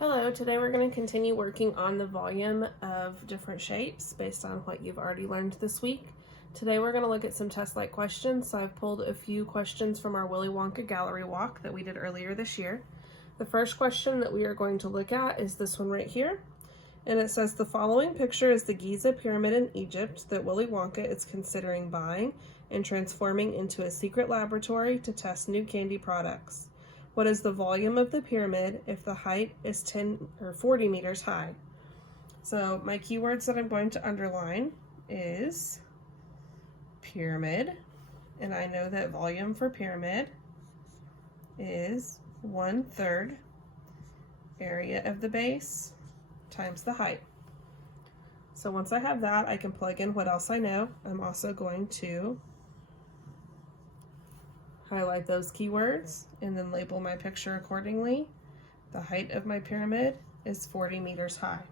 Hello, today we're going to continue working on the volume of different shapes based on what you've already learned this week. Today we're going to look at some test-like questions, so I've pulled a few questions from our Willy Wonka gallery walk that we did earlier this year. The first question that we are going to look at is this one right here, and it says the following picture is the Giza pyramid in Egypt that Willy Wonka is considering buying and transforming into a secret laboratory to test new candy products. What is the volume of the pyramid if the height is 10 or 40 meters high? So my keywords that I'm going to underline is pyramid, and I know that volume for pyramid is 1/3 area of the base times the height. So once I have that, I can plug in what else I know. I'm also going to highlight those keywords and then label my picture accordingly. The height of my pyramid is 40 meters high.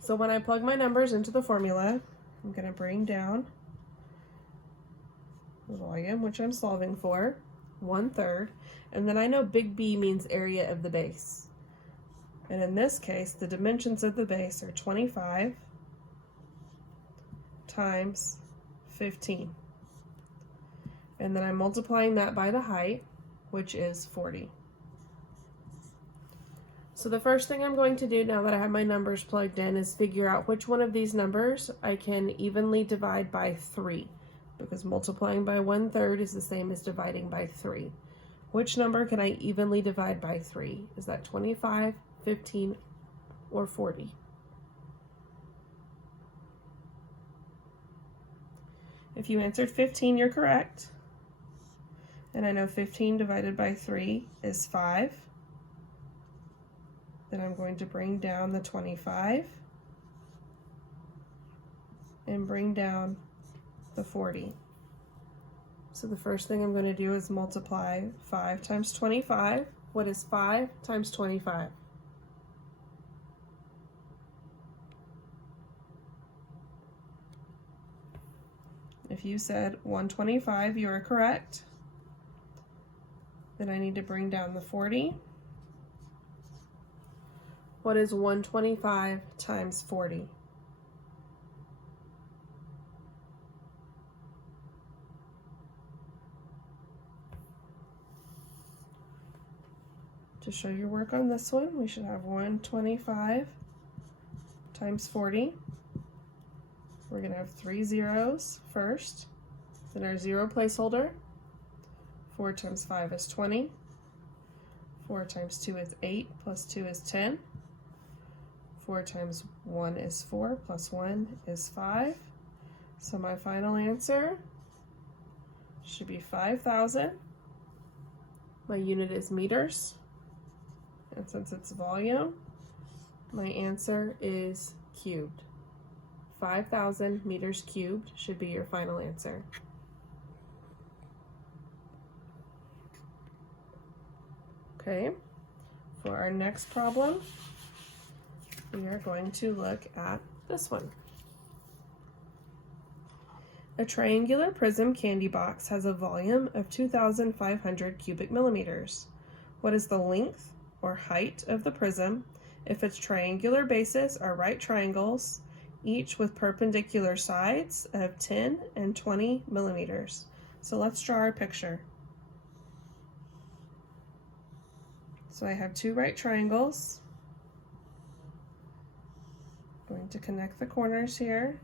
So when I plug my numbers into the formula, I'm going to bring down the volume, which I'm solving for, 1/3, and then I know big B means area of the base. And in this case, the dimensions of the base are 25 times 15. And then I'm multiplying that by the height, which is 40. So the first thing I'm going to do now that I have my numbers plugged in is figure out which one of these numbers I can evenly divide by 3, because multiplying by 1/3 is the same as dividing by 3. Which number can I evenly divide by 3? Is that 25, 15, or 40? If you answered 15, you're correct. And I know 15 divided by 3 is 5. Then I'm going to bring down the 25 and bring down the 40. So the first thing I'm going to do is multiply 5 times 25. What is 5 times 25? If you said 125, you are correct. Then I need to bring down the 40. What is 125 times 40? To show your work on this one, we should have 125 times 40. We're going to have 3 zeros first, then our 0 placeholder. 4 times 5 is 20. 4 times 2 is 8, plus 2 is 10. 4 times 1 is 4, plus 1 is 5. So my final answer should be 5,000. My unit is meters. And since it's volume, my answer is cubed. 5,000 meters cubed should be your final answer. Okay, for our next problem, we are going to look at this one. A triangular prism candy box has a volume of 2,500 cubic millimeters. What is the length or height of the prism if its triangular bases are right triangles, each with perpendicular sides of 10 and 20 millimeters? So let's draw our picture. So I have 2 right triangles. I'm going to connect the corners here.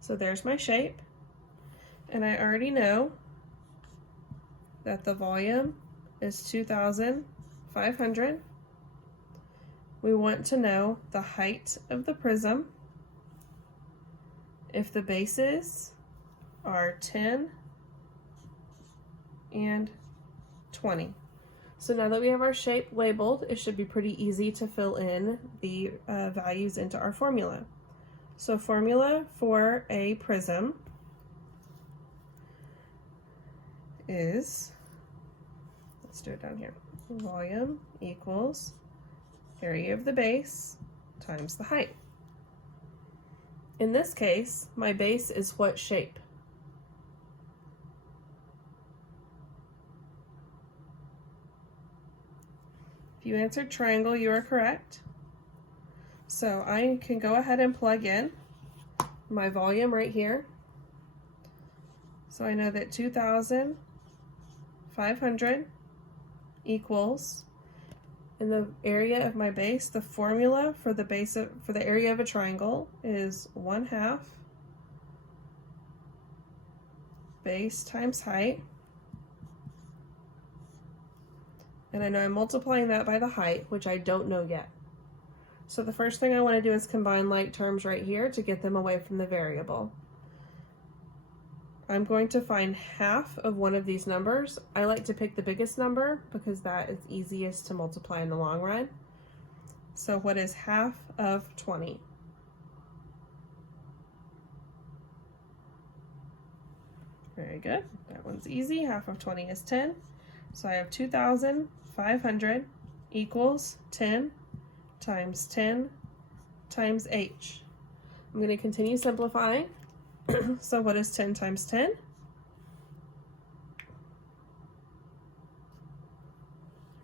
So there's my shape. And I already know that the volume is 2,500. We want to know the height of the prism if the bases are 10 and 20. So now that we have our shape labeled, it should be pretty easy to fill in the values into our formula. So formula for a prism is, let's do it down here, volume equals area of the base times the height. In this case, my base is what shape? If you answered triangle, you are correct. So I can go ahead and plug in my volume right here. So I know that 2,500 equals, in the area of my base, the formula for the area of a triangle is 1/2 base times height. And I know I'm multiplying that by the height, which I don't know yet. So the first thing I want to do is combine like terms right here to get them away from the variable. I'm going to find half of one of these numbers. I like to pick the biggest number because that is easiest to multiply in the long run. So what is half of 20? Very good. That one's easy. Half of 20 is 10. So I have 2,500 equals 10 times 10 times h. I'm going to continue simplifying. So what is 10 times 10?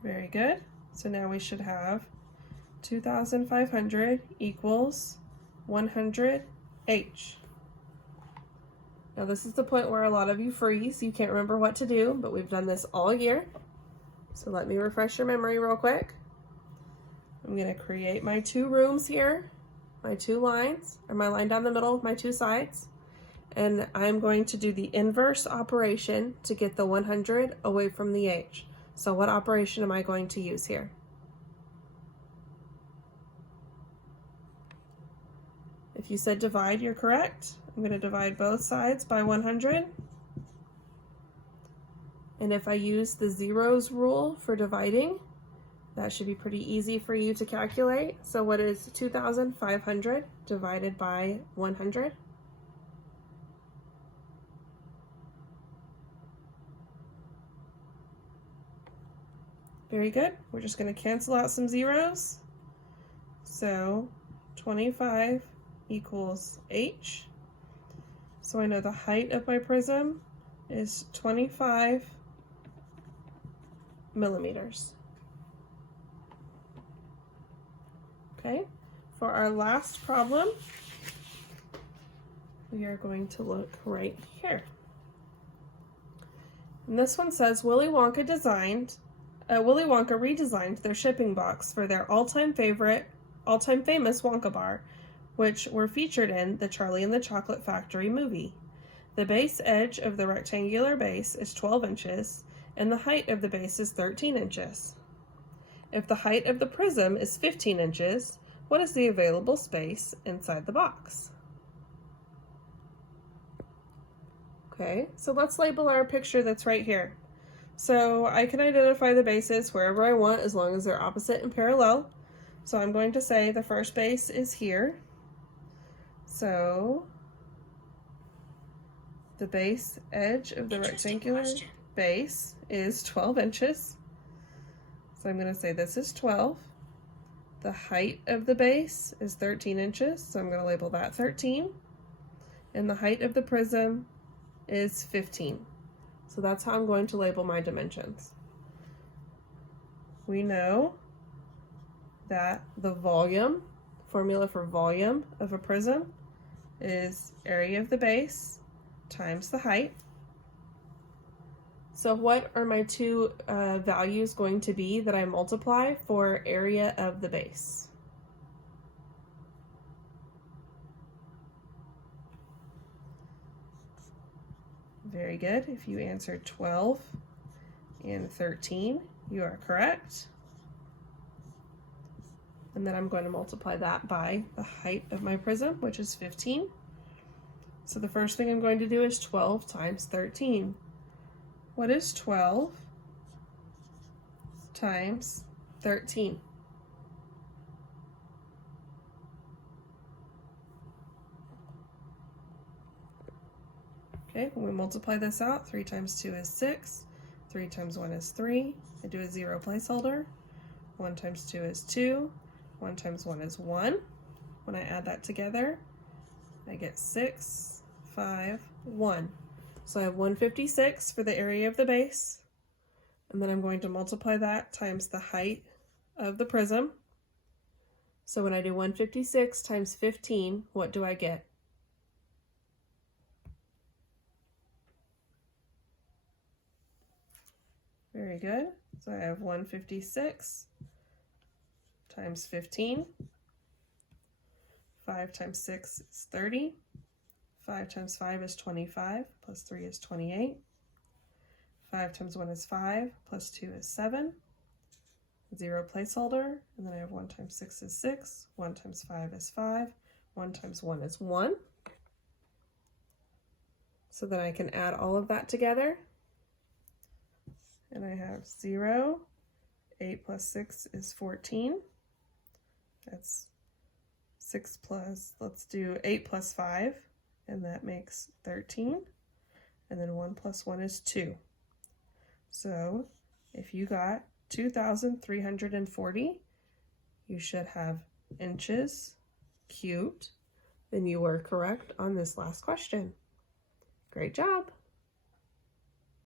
Very good. So now we should have 2,500 equals 100h. Now this is the point where a lot of you freeze. You can't remember what to do, but we've done this all year. So let me refresh your memory real quick. I'm going to create my two rooms here, my two lines, or my line down the middle of my two sides. And I'm going to do the inverse operation to get the 100 away from the h. So what operation am I going to use here? If you said divide, you're correct. I'm going to divide both sides by 100. And if I use the zeros rule for dividing, that should be pretty easy for you to calculate. So what is 2,500 divided by 100? Very good. We're just going to cancel out some zeros. So 25 equals h. So I know the height of my prism is 25 millimeters. Okay, for our last problem, we are going to look right here. And this one says Willy Wonka redesigned their shipping box for their all-time famous Wonka bar, which were featured in the Charlie and the Chocolate Factory movie. The base edge of the rectangular base is 12 inches, and the height of the base is 13 inches. If the height of the prism is 15 inches, what is the available space inside the box? Okay, so let's label our picture that's right here. So I can identify the bases wherever I want as long as they're opposite and parallel. So I'm going to say the first base is here. So the base edge of the rectangular base is 12 inches. So I'm going to say this is 12. The height of the base is 13 inches, so I'm going to label that 13. And the height of the prism is 15. So that's how I'm going to label my dimensions. We know that the volume, formula for volume of a prism, is area of the base times the height. So what are my two values going to be that I multiply for area of the base? Very good. If you answered 12 and 13, you are correct. And then I'm going to multiply that by the height of my prism, which is 15. So the first thing I'm going to do is 12 times 13. What is 12 times 13? Okay, when we multiply this out, 3 times 2 is 6, 3 times 1 is 3. I do a 0 placeholder. 1 times 2 is 2, 1 times 1 is 1. When I add that together, I get 6, 5, 1. So I have 156 for the area of the base, and then I'm going to multiply that times the height of the prism. So when I do 156 times 15, what do I get? Very good. So I have 156 times 15. 5 times 6 is 30. 5 times 5 is 25, plus 3 is 28. 5 times 1 is 5, plus 2 is 7. 0 placeholder, and then I have 1 times 6 is 6, 1 times 5 is 5, 1 times 1 is 1. So then I can add all of that together, and I have 0, 8 plus 6 is 14. That's 6 plus, let's do 8 plus 5, and that makes 13. And then 1 plus 1 is 2. So if you got 2,340, you should have inches cubed. Then you were correct on this last question. Great job.